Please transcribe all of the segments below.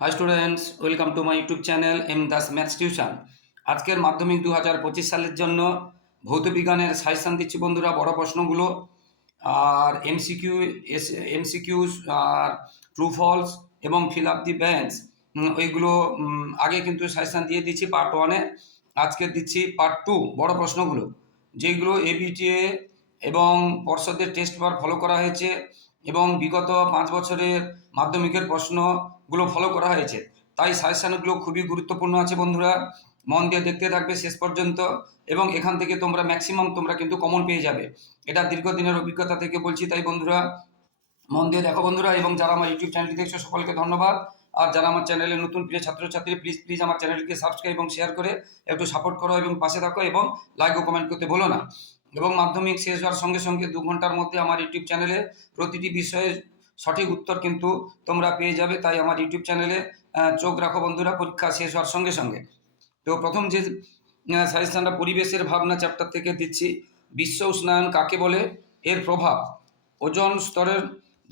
Hi students welcome to my YouTube channel M Das maths tuition আজকের মাধ্যমিক দু হাজার পঁচিশ সালের জন্য ভৌত বিজ্ঞানের সাজেশান দিচ্ছি বন্ধুরা, বড় প্রশ্নগুলো। আর এমসিকিউ এস এমসিকিউস আর ট্রু ফলস এবং ফিল আপ দি ব্যান্স ওইগুলো আগে কিন্তু সাজেশান দিয়ে দিচ্ছি পার্ট ওয়ানে আজকে দিচ্ছি পার্ট টু বড় প্রশ্নগুলো। যেগুলো এবিটিএ এবং পর্ষদের টেস্ট বার ফলো করা হয়েছে এবং বিগত পাঁচ বছরের মাধ্যমিকের প্রশ্নগুলো ফলো করা হয়েছে। তাই সাজেশানগুলো খুবই গুরুত্বপূর্ণ আছে বন্ধুরা। মন দিয়ে দেখতে থাকবে শেষ পর্যন্ত। এবং এখান থেকে তোমরা ম্যাক্সিমাম তোমরা কিন্তু কমন পেয়ে যাবে। এটা দীর্ঘদিনের অভিজ্ঞতা থেকে বলছি তাই বন্ধুরা। মন দিয়ে দেখো বন্ধুরা। এবং যারা আমার ইউটিউব চ্যানেলটি দেখছ, সকলকে ধন্যবাদ। আর যারা আমার চ্যানেলে নতুন প্রিয় ছাত্রছাত্রী প্লিজ প্লিজ আমার চ্যানেলটিকে সাবস্ক্রাইব এবং শেয়ার করে একটু সাপোর্ট করো এবং পাশে থাকো এবং লাইক ও কমেন্ট করতে ভুলো না। এবং মাধ্যমিক শেষ হওয়ার সঙ্গে সঙ্গে দু ঘণ্টার মধ্যে আমার ইউটিউব চ্যানেলে প্রতিটি বিষয়ে সঠিক উত্তর কিন্তু তোমরা পেয়ে যাবে, তাই আমার ইউটিউব চ্যানেলে চোখ রাখো বন্ধুরা, পরীক্ষা শেষ হওয়ার সঙ্গে সঙ্গে। তো প্রথম যে সাজেশনটা পরিবেশের ভাবনা চ্যাপ্টার থেকে দিচ্ছি, বিশ্ব উষ্ণায়ন কাকে বলে? এর প্রভাব, ওজন স্তরের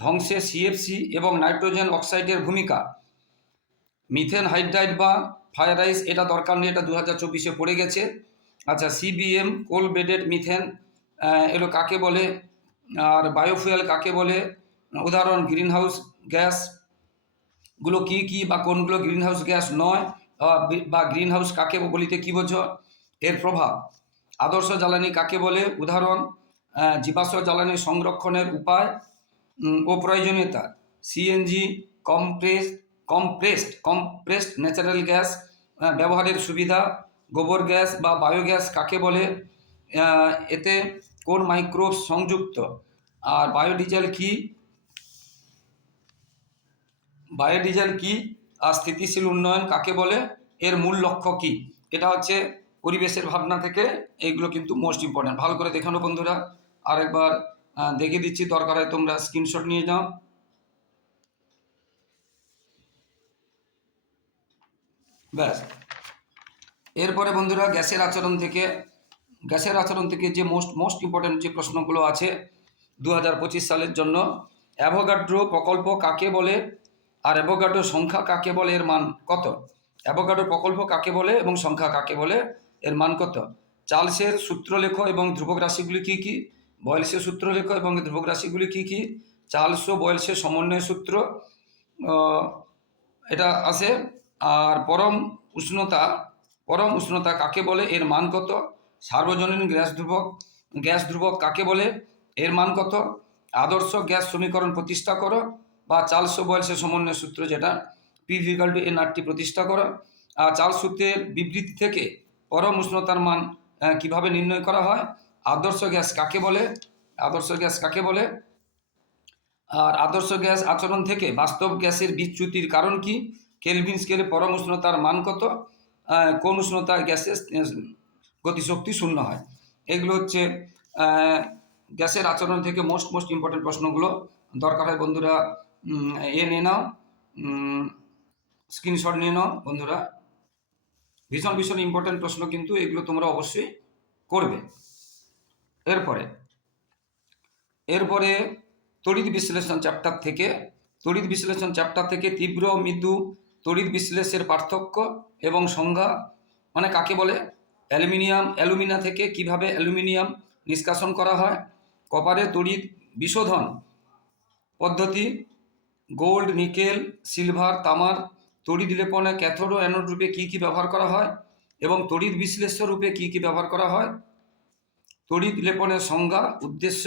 ধ্বংসে সিএফসি এবং নাইট্রোজেন অক্সাইডের ভূমিকা, মিথেন হাইড্রাইড বা ফায়ার রাইস, এটা দরকার নেই, এটা দু হাজার চব্বিশে পড়ে গেছে। আচ্ছা সিবিএম কোল বেডেড মিথেন এগুলো কাকে বলে? আর বায়োফুয়েল কাকে বলে? উদাহরণ গ্রিন হাউস গ্যাসগুলো কি কি বা কোনগুলো গ্রিন হাউস গ্যাস নয়, বা গ্রিন হাউস কাকে বলিতে কি বোঝো? এর প্রভাব। আদর্শ জ্বালানি কাকে বলে? উদাহরণ জীবাশ্ম জ্বালানি সংরক্ষণের উপায় ও প্রয়োজনীয়তা। CNG compress compressed compressed natural gas ব্যবহারের সুবিধা। গোবর গ্যাস বা বায়োগ্যাস কাকে বলে? এতে কোন মাইক্রোব সংযুক্ত? আর বায়োডিজেল কি? বায়োডিজেল কি আর স্থিতিশীল উন্নয়ন কাকে বলে? এর মূল লক্ষ্য কি? এটা হচ্ছে পরিবেশের ভাবনা থেকে এইগুলো কিন্তু মোস্ট ইম্পর্ট্যান্ট ভালো করে দেখানো বন্ধুরা। আরেকবার দেখে দিচ্ছি, দরকার হয় তোমরা স্ক্রিনশট নিয়ে যাও। ব্যাস। এরপরে বন্ধুরা, গ্যাসের আচরণ থেকে, গ্যাসের আচরণ থেকে যে মোস্ট মোস্ট ইম্পর্ট্যান্ট যে প্রশ্নগুলো আছে দু হাজার পঁচিশ সালের জন্য, অ্যাভোগাড্রো প্রকল্প কাকে বলে? আর অ্যাভোগাড্রো সংখ্যা কাকে বলে? এর মান কত? অ্যাভোগাড্রো প্রকল্প কাকে বলে এবং সংখ্যা কাকে বলে? এর মান কত? চার্লসের সূত্রলেখ এবং ধ্রুবক রাশিগুলি কী কী? বয়েলসের সূত্রলেখ এবং ধ্রুবক রাশিগুলি কী কী? চার্লস ও বয়েলসের সমন্বয় সূত্র এটা আছে। আর পরম উষ্ণতা পরম উষ্ণতা কাকে বলে? এর মান কত? সার্বজনীন গ্যাস ধ্রুবক গ্যাস ধ্রুবক কাকে বলে? এর মান কত? আদর্শ গ্যাস সমীকরণ প্রতিষ্ঠা করো। বা চার্লস বয়েলসের সমন্বয় সূত্র যেটা পি ভিকাল টু এন আরটি প্রতিষ্ঠা করা। আর চার্লস সূত্রের বিবৃতি থেকে পরম উষ্ণতার মান কীভাবে নির্ণয় করা হয়? আদর্শ গ্যাস কাকে বলে? আদর্শ গ্যাস কাকে বলে? আর আদর্শ গ্যাস আচরণ থেকে বাস্তব গ্যাসের বিচ্যুতির কারণ কি? কেলভিন স্কেলে পরম উষ্ণতার মান কত? কোন উষ্ণতায় গ্যাসের গতিশক্তি শূন্য হয়? এগুলো হচ্ছে গ্যাসের আচরণ থেকে মোস্ট মোস্ট ইম্পর্টেন্ট প্রশ্নগুলো দরকার হয় বন্ধুরা। এ নিয়ে নাও। স্ক্রিনশট নিয়ে নাও, বন্ধুরা। ভীষণ ভীষণ ইম্পর্টেন্ট প্রশ্ন কিন্তু, এগুলো তোমরা অবশ্যই করবে। এরপরে এরপরে তড়িৎ বিশ্লেষণ চ্যাপ্টার থেকে, তড়িৎ বিশ্লেষণ চ্যাপ্টার থেকে তীব্র, মৃদু, তড়িৎ বিশ্লেষের পার্থক্য এবং সংজ্ঞা মানে কাকে বলে? অ্যালুমিনিয়াম, অ্যালুমিনা থেকে কীভাবে অ্যালুমিনিয়াম নিষ্কাশন করা হয়? কপারের তড়িৎ বিশোধন পদ্ধতি গোল্ড, নিকেল, সিলভার, তামার, তড়িৎ লেপনে ক্যাথোড অ্যানোড রূপে কী কী ব্যবহার করা হয় এবং তড়িৎ বিশ্লেষ্য রূপে কী কী ব্যবহার করা হয়? তড়িৎ লেপনের সংজ্ঞা, উদ্দেশ্য,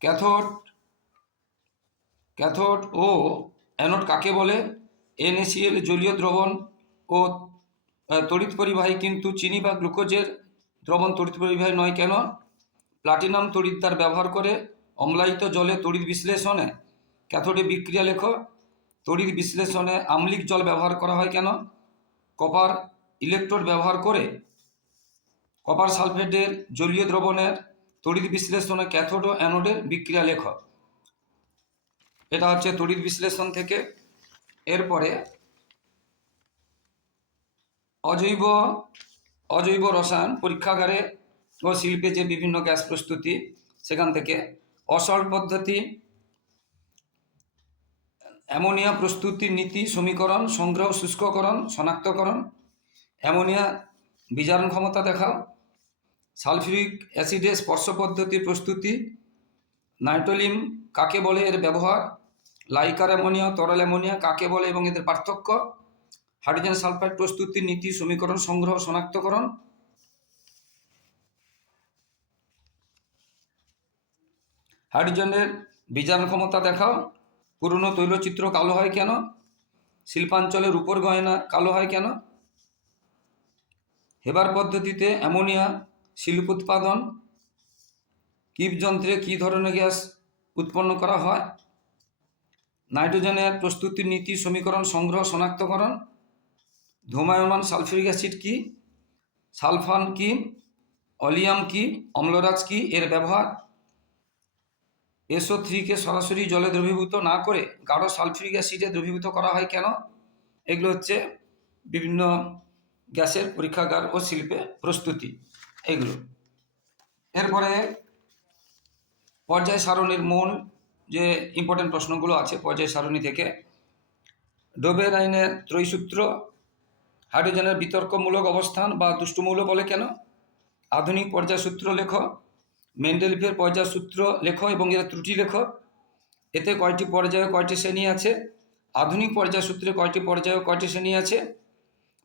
ক্যাথোড ক্যাথোড ও অ্যানোড কাকে বলে? এনএসিএল জলীয় দ্রবণ ও তড়িৎ পরিবাহী কিন্তু চিনি বা গ্লুকোজের দ্রবণ তড়িৎ পরিবাহী নয় কেন? প্লাটিনাম তড়িৎ তড়িৎদ্বার ব্যবহার করে অম্লায়িত জলে তড়িৎ বিশ্লেষণে ক্যাথোডে বিক্রিয়া লেখ। তড়িৎ বিশ্লেষণে আম্লিক জল ব্যবহার করা হয় কেন? কপার ইলেকট্রোড ব্যবহার করে কপার সালফেটের জলীয় দ্রবণের তড়িৎ বিশ্লেষণে ক্যাথোড ও অ্যানোডের বিক্রিয়া লেখ। এটা হচ্ছে তড়িৎ বিশ্লেষণ থেকে। এরপরে অজৈব অজৈব রসায়ন পরীক্ষাগারে ও শিল্পে যে বিভিন্ন গ্যাস প্রস্তুতি, সেখান থেকে অসল পদ্ধতি, অ্যামোনিয়া প্রস্তুতির নীতি সমীকরণ, সংগ্রহ শুষ্ককরণ, শনাক্তকরণ, অ্যামোনিয়া বিজারণ ক্ষমতা দেখাও, সালফিউরিক অ্যাসিডের স্পর্শ পদ্ধতির প্রস্তুতি, নাইট্রোলিম কাকে বলে এর ব্যবহার, লাইকার অ্যামোনিয়া, তরল অ্যামোনিয়া কাকে বলে এবং এদের পার্থক্য, হাইড্রোজেন সালফাইড প্রস্তুতির নীতি সমীকরণ, সংগ্রহ, শনাক্তকরণ হাইড্রোজেনের বিজারণ ক্ষমতা দেখাও। পুরনো তৈলচিত্র কালো হয় কেন? শিল্পাঞ্চলের উপর গয়না কালো হয় কেন? হেবার পদ্ধতিতে অ্যামোনিয়া, শিল্প উৎপাদন যন্ত্রে কী ধরনের গ্যাস উৎপন্ন করা হয়? নাইট্রোজেনের প্রস্তুতি নীতি সমীকরণ সংগ্রহ শনাক্তকরণ। ধূমায়মান সালফিউরিক অ্যাসিড কি? সালফান কি? অলিয়াম কি? অম্লরাজ কি? এর ব্যবহার। এসও থ্রিকে সরাসরি জলে দ্রবীভূত না করে গাঢ় সালফিউরিক অ্যাসিডে দ্রবীভূত করা হয় কেন? এগুলো হচ্ছে বিভিন্ন গ্যাসের পরীক্ষাগার ও শিল্পে প্রস্তুতি, এগুলো। এরপরে পর্যায় সারণীর মূল যে ইম্পর্টেন্ট প্রশ্নগুলো আছে পর্যায় সারণী থেকে, ডোবের আইনের ত্রয়সূত্র হাইড্রোজেনের বিতর্কমূলক অবস্থান বা দুষ্টমূল্য বলে কেন? আধুনিক পর্যায় সূত্র লেখ মেন্ডেলিফের পর্যায় সূত্র লেখ এবং এর ত্রুটি লেখ। এতে কয়টি পর্যায়ে কয়টি শ্রেণি আছে? আধুনিক পর্যায় সূত্রে কয়টি পর্যায়ে কয়টি শ্রেণি আছে?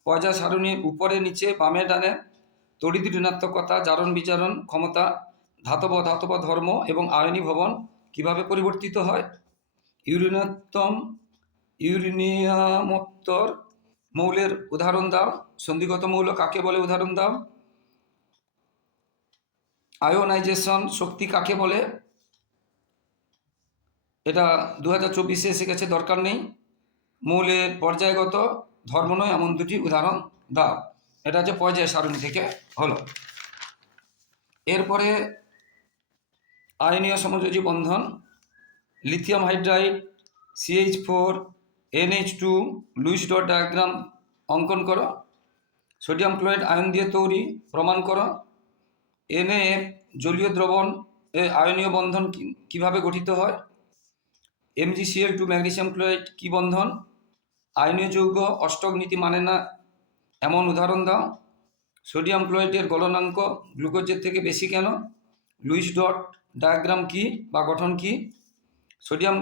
পর্যায় সারণীর উপরে, নিচে, বামে, ডানে। তড়িৎ ঋণাত্মকতা, জারণ বিচারণ ক্ষমতা, ধাতব ধাতব ধর্ম এবং আয়নী ভবন কীভাবে পরিবর্তিত হয়? ইউরেনিয়াতম ইউরেনিয়ামোত্তর মৌলের উদাহরণ দাও। সন্ধিগত মৌল কাকে বলে উদাহরণ দাও? আয়োনাইজেশন শক্তি কাকে বলে? এটা দু হাজার চব্বিশে এসে গেছে, দরকার নেই। মৌলের পর্যায়গত ধর্ম নয়, এমন দুটি উদাহরণ দাও। এটা হচ্ছে পর্যায় সারণী থেকে হলো। এরপরে আয়নীয় সমযোজী বন্ধন, lithium hydride CH four, NH two, Lewis dot diagram অঙ্কন করো। সোডিয়াম ক্লোরাইড আয়ন দিয়ে তৈরি, প্রমাণ করো। এনএএফ জলীয় দ্রবণ, এ আয়নীয় বন্ধন কীভাবে গঠিত হয়? এমজিসিএল টু ম্যাগনেসিয়াম ক্লোরাইড কি বন্ধন? আয়নীয় যৌগ, অষ্টক নীতি মানে না? এমন উদাহরণ দাও। সোডিয়াম ক্লোরাইডের গলনাঙ্ক গ্লুকোজের থেকে বেশি কেন? লুইস ডট ডায়াগ্রাম কি বা গঠন কি? সোডিয়াম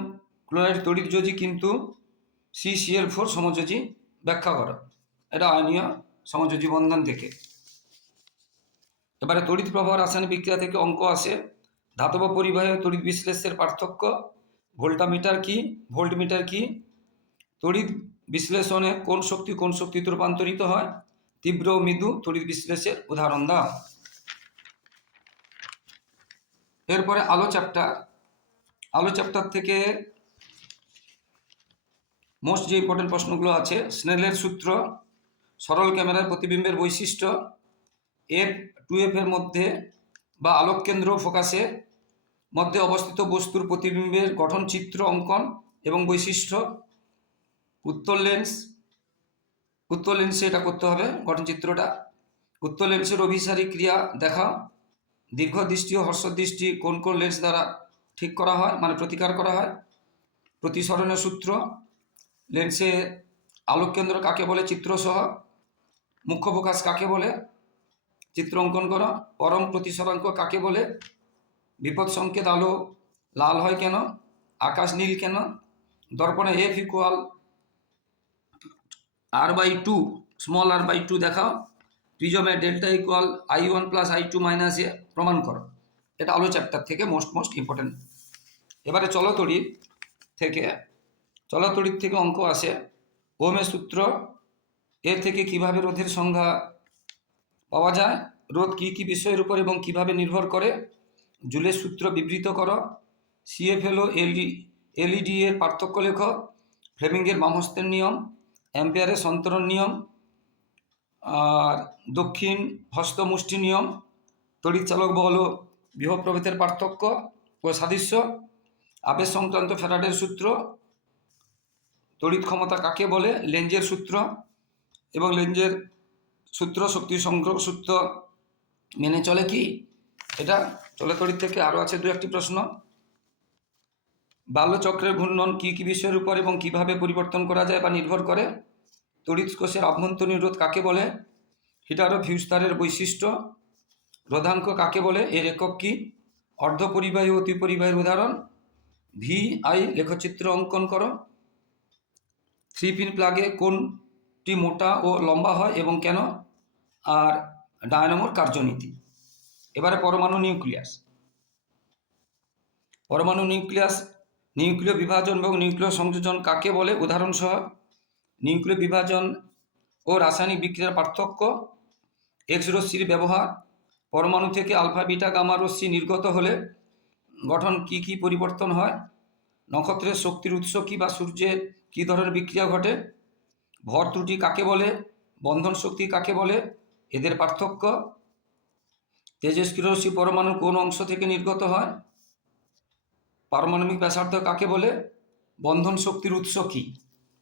ক্লোরাইড তড়িৎযোজী কিন্তু সিসিএল ফোর সমযোজী। ব্যাখ্যা করো। এটা আয়নীয় সমযোজী বন্ধন থেকে। এবারে তড়িৎ প্রবাহ রাসায়নিক বিক্রিয়া থেকে অঙ্ক আসে ধাতব পরিবাহী তড়িৎ বিশ্লেষের পার্থক্য, ভোল্টামিটার কি, ভোল্টমিটার কি? তড়িৎ বিশ্লেষণে কোন শক্তি কোন শক্তিতে রূপান্তরিত হয়? তীব্র মৃদু তড়িৎ বিশ্লেষের উদাহরণ দাও। এরপরে আলো চ্যাপ্টার। আলো চ্যাপ্টার থেকে মোস্ট যে ইম্পর্টেন্ট প্রশ্নগুলো আছে স্নেলের সূত্র, সরল ক্যামেরার প্রতিবিম্বের বৈশিষ্ট্য এফ টু এফ এর মধ্যে বা আলোক কেন্দ্র ফোকাসে মধ্যে অবস্থিত বস্তুর প্রতিবিম্বের গঠন চিত্র অঙ্কন এবং বৈশিষ্ট্য, উত্তর লেন্স উত্তর লেন্সে এটা করতে হবে গঠন চিত্রটা। উত্তর লেন্সের অভিসারী ক্রিয়া দেখা দীর্ঘ দৃষ্টি ও হর্ষ দৃষ্টি কোন কোন লেন্স দ্বারা ঠিক করা হয় মানে প্রতিকার করা হয়? প্রতিসরণের সূত্র লেন্সে আলোক কেন্দ্র কাকে বলে, চিত্রসহ? মুখ্য ফোকাস কাকে বলে? চিত্র অঙ্কন করা। পরম প্রতিসরাঙ্ক কাকে বলে? বিপদ সংকেত আলো লাল হয় কেন? আকাশ নীল কেন? দর্পণে F equal R by two small R by two দেখাও। প্রিজমে delta equal I one plus I two minus A প্রমাণ করো। এটা আলো চ্যাপ্টার থেকে মোস্ট মোস্ট ইম্পর্টেন্ট এবারে চলতড়িৎ থেকে চলতড়িৎ থেকে অঙ্ক আসে। ওমের সূত্র এর থেকে কীভাবে রোধের সংজ্ঞা পাওয়া যায়। রোধ কী কী বিষয়ের উপর এবং কীভাবে নির্ভর করে? জুলের সূত্র বিবৃত করো। সিএফএলও এলডি এলইডি এর পার্থক্য লেখ। ফ্লেমিংয়ের বামহস্তের নিয়ম, অ্যাম্পিয়ারের সন্তরণ নিয়ম, আর দক্ষিণ হস্তমুষ্টি নিয়ম, তড়িৎ চালক বল বিভব প্রভেদের পার্থক্য ও সাদৃশ্য, আবেশ সংক্রান্ত ফ্যারাডের সূত্র, তড়িৎ ক্ষমতা কাকে বলে, লেঞ্জের সূত্র এবং লেঞ্জের সূত্র, শক্তি সংগ্রহ সূত্র মেনে চলে কি? এটা চলে তড়িৎ থেকে আরও আছে দু একটি প্রশ্ন। বাল্যচক্রের ঘূর্ণন কী কী বিষয়ের উপর এবং কীভাবে পরিবর্তন করা যায় বা নির্ভর করে? তড়িৎ কোষের আভ্যন্তরীণ রোধ কাকে বলে? হিটারো ফিউস্তারের বৈশিষ্ট্য। রোধাঙ্ক কাকে বলে? এর একক কী? অর্ধপরিবাহী ও অতিপরিবাহীর উদাহরণ। ভি আই লেখচিত্র অঙ্কন করো। থ্রি পিন প্লাগে কোনটি মোটা ও লম্বা হয় এবং কেন? আর ডায়নামোর কার্যনীতি। এবারে পরমাণু নিউক্লিয়াস। পরমাণু নিউক্লিয়াস, নিউক্লিয় বিভাজন এবং নিউক্লিয় সংযোজন কাকে বলে? উদাহরণসহ, নিউক্লিয় বিভাজন ও রাসায়নিক বিক্রিয়ার পার্থক্য এক্স রশ্মির ব্যবহার, পরমাণু থেকে আলফা, বিটা, গামা রশ্মি নির্গত হলে গঠন কি কি পরিবর্তন হয়, নক্ষত্রের শক্তির উৎস কী বা সূর্যের কী ধরনের বিক্রিয়া ঘটে ভর ত্রুটি কাকে বলে? বন্ধন শক্তি কাকে বলে? এদের পার্থক্য? তেজস্ক্রিয় রশ্মি পরমাণুর কোন অংশ থেকে নির্গত হয়? পারমাণবিক ব্যাসার্ধ কাকে বলে? বন্ধন শক্তির উৎস কী?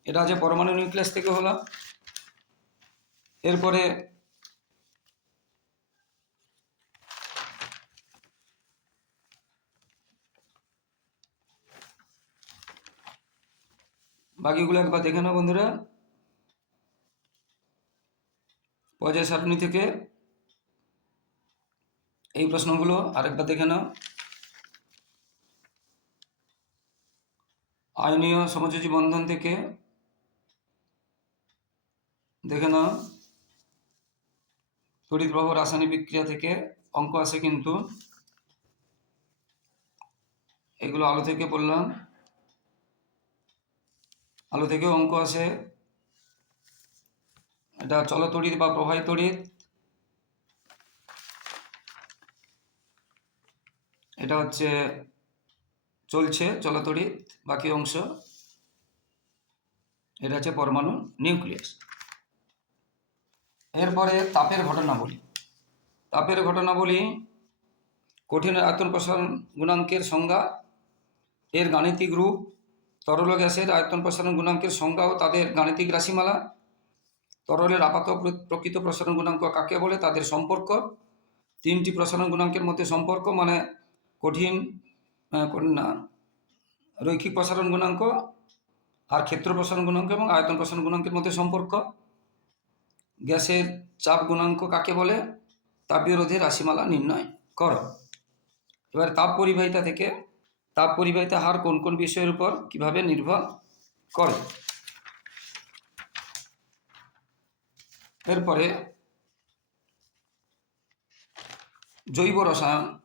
এটা যে পরমাণু নিউক্লিয়াস থেকে হলো। এরপরে বাকিগুলো একবার দেখে নাও বন্ধুরা। পর্যায় সারণী থেকে এই প্রশ্নগুলো আরেকবার দেখে নাও। আইনীয় সমযোজী বন্ধন থেকে দেখে নাও। তড়িৎ প্রবাহ রাসায়নিক বিক্রিয়া থেকে অঙ্ক আছে কিন্তু। এগুলো আলো থেকে বললাম আলো থেকেও অঙ্ক আছে। এটা চলতড়িৎ বা প্রবাহী তড়িৎ। এটা হচ্ছে চলছে চলতড়িৎ বাকি অংশ। এটা হচ্ছে পরমাণু, নিউক্লিয়াস। এরপরে তাপের ঘটনাবলী। তাপের ঘটনাবলী কঠিন আয়তন প্রসারণ গুণাঙ্কের সংজ্ঞা, এর গাণিতিক রূপ, তরল গ্যাসের আয়তন প্রসারণ গুণাঙ্কের সংজ্ঞা ও তাদের গাণিতিক রাশিমালা। তরলের আপাত প্র- প্রকৃত প্রসারণ গুণাঙ্ক কাকে বলে? তাদের সম্পর্ক। তিনটি প্রসারণ গুণাঙ্কের মধ্যে সম্পর্ক মানে কঠিন না, রৈখিক প্রসারণ গুণাঙ্ক আর ক্ষেত্র প্রসারণ গুণাঙ্ক এবং আয়তন প্রসারণ গুণাঙ্কের মধ্যে সম্পর্ক। গ্যাসের চাপ গুণাঙ্ক কাকে বলে? তাপীয় রোধের রাশিমালা নির্ণয়। করো। এবার তাপ পরিবাহিতা থেকে, তাপ পরিবাহিতা হার কোন কোন বিষয়ের উপর কীভাবে নির্ভর করে? এরপরে জৈব রসায়ন।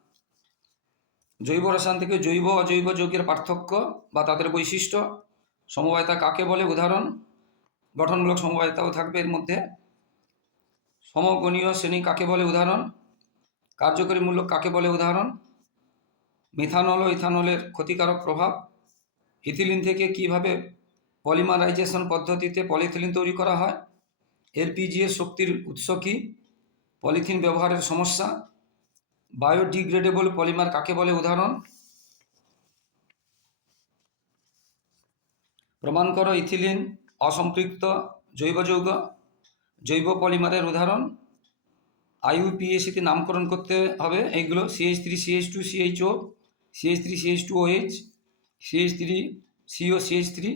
জৈব রসায়ন থেকে জৈব অজৈব যৌগের পার্থক্য বা তাদের বৈশিষ্ট্য, সমবায়তা কাকে বলে? উদাহরণ, গঠনমূলক সমবায়তাও থাকবে এর মধ্যে। সমগণীয় শ্রেণি কাকে বলে? উদাহরণ, কার্যকরী মূল্য কাকে বলে? উদাহরণ, মিথানল ও ইথানলের ক্ষতিকারক প্রভাব, ইথিলিন থেকে কীভাবে পলিমারাইজেশন পদ্ধতিতে পলিথিলিন তৈরি করা হয়? এলপিজি এর শক্তির উৎস কী? পলিথিন ব্যবহারের সমস্যা? বায়োডিগ্রেডেবল পলিমার কাকে বলে? উদাহরণ। প্রমাণ করো, ইথিলিন অসম্পৃক্ত জৈব যৌগ, জৈব পলিমারের উদাহরণ। আইইউপিএসিতে নামকরণ করতে হবে। এইগুলো CH three CH two CH O CH three CH two OH CH three CO CH three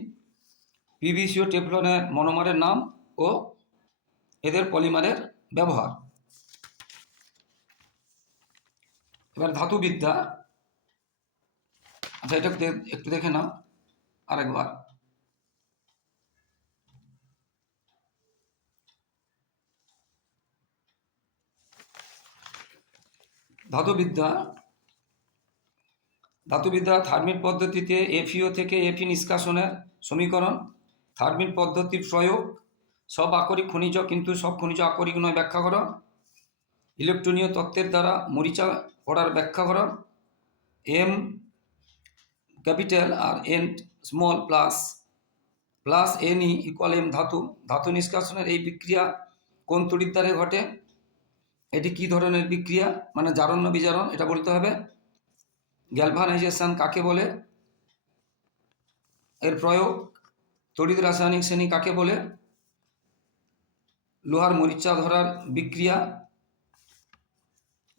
পিভিসিও টেফলনের মনোমারের নাম ও এদের পলিমারের ব্যবহার। এবার ধাতুবিদ্যা। আচ্ছা এটা একটু দেখে নাও আরেকবার। ধাতুবিদ্যা। ধাতুবিদ্যা থার্মিক পদ্ধতিতে এফিও থেকে এফি নিষ্কাশনের সমীকরণ। থার্মিক পদ্ধতির প্রয়োগ সব আকরিক খনিজ, কিন্তু সব খনিজ আকরিক নয়, ব্যাখ্যা করো। ইলেকট্রনীয় তত্ত্বের দ্বারা মরিচা পড়ার ব্যাখ্যা করো। M capital R N small plus plus N equal M ধাতু। ধাতু নিষ্কাশনের এই বিক্রিয়া কোন তড়িৎ দ্বারে ঘটে? এটি কি ধরনের বিক্রিয়া? মানে জারণ্য বিজারণ, এটা বলতে হবে। গ্যালভানাইজেশন কাকে বলে? এর প্রয়োগ তড়িৎ রাসায়নিক শ্রেণি কাকে বলে? লোহার মরিচা ধরার বিক্রিয়া।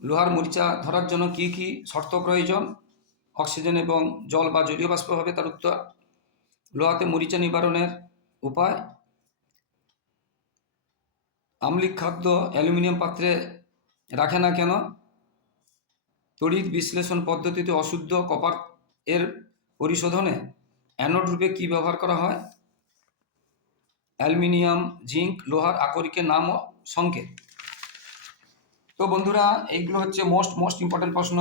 লোহার মরিচা ধরার জন্য কি কি শর্ত প্রয়োজন? অক্সিজেন এবং জল বা জলীয় বাষ্প হবে তার উত্তর। লোহাতে মরিচা নিবারণের উপায়। আম্লিক খাদ্য অ্যালুমিনিয়াম পাত্রে রাখে না কেন? তড়িৎ বিশ্লেষণ পদ্ধতিতে অশুদ্ধ কপার এর পরিশোধনে অ্যানোড রূপে কী ব্যবহার করা হয়? অ্যালুমিনিয়াম, জিঙ্ক, লোহার আকরিকের নাম ও সংকেত। তো বন্ধুরা, এইগুলো হচ্ছে মোস্ট মোস্ট ইম্পর্টেন্ট প্রশ্ন।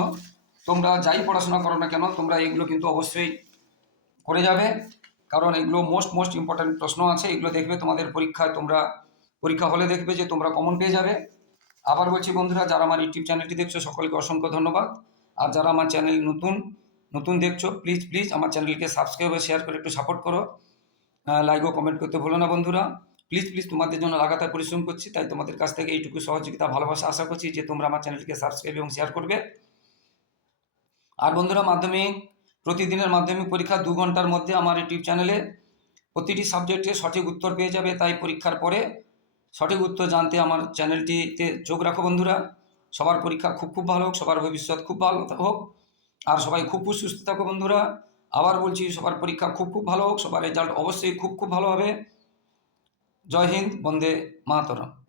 তোমরা যাই পড়াশোনা করো না কেন, তোমরা এগুলো কিন্তু অবশ্যই করে যাবে। কারণ এগুলো মোস্ট মোস্ট ইম্পর্টেন্ট প্রশ্ন আছে এগুলো দেখবে তোমাদের পরীক্ষায়, তোমরা পরীক্ষা হলে দেখবে যে তোমরা কমন পেয়ে যাবে। আবার বলছি বন্ধুরা, যারা আমার ইউটিউব চ্যানেলটি দেখছ, সকলকে অসংখ্য ধন্যবাদ। আর যারা আমার চ্যানেল নতুন নতুন দেখছ প্লিজ প্লিজ আমার চ্যানেলকে সাবস্ক্রাইব শেয়ার করে একটু সাপোর্ট করো। লাইক ও কমেন্ট করতে ভুলো না বন্ধুরা। প্লিজ প্লিজ তোমাদের জন্য লাগাতার পরিশ্রম করছি, তাই তোমাদের কাছ থেকে এইটুকু সহযোগিতা, ভালোবাসা আশা করছি যে তোমরা আমার চ্যানেলটিকে সাবস্ক্রাইব এবং শেয়ার করবে। আর বন্ধুরা, মাধ্যমিক, প্রতিদিনের মাধ্যমিক পরীক্ষা দু ঘণ্টার মধ্যে আমার ইউটিউব চ্যানেলে প্রতিটি সাবজেক্টে সঠিক উত্তর পেয়ে যাবে, তাই পরীক্ষার পরে সঠিক উত্তর জানতে আমার চ্যানেলটিতে চোখ রাখো বন্ধুরা। সবার পরীক্ষা খুব খুব ভালো হোক, সবার ভবিষ্যৎ খুব ভালো হোক। আর সবাই খুব খুব সুস্থ থাকো বন্ধুরা। আবার বলছি, সবার পরীক্ষা খুব খুব ভালো হোক, সবার রেজাল্ট অবশ্যই খুব খুব ভালো হবে। জয় হিন্দ, বন্দে মাতরম।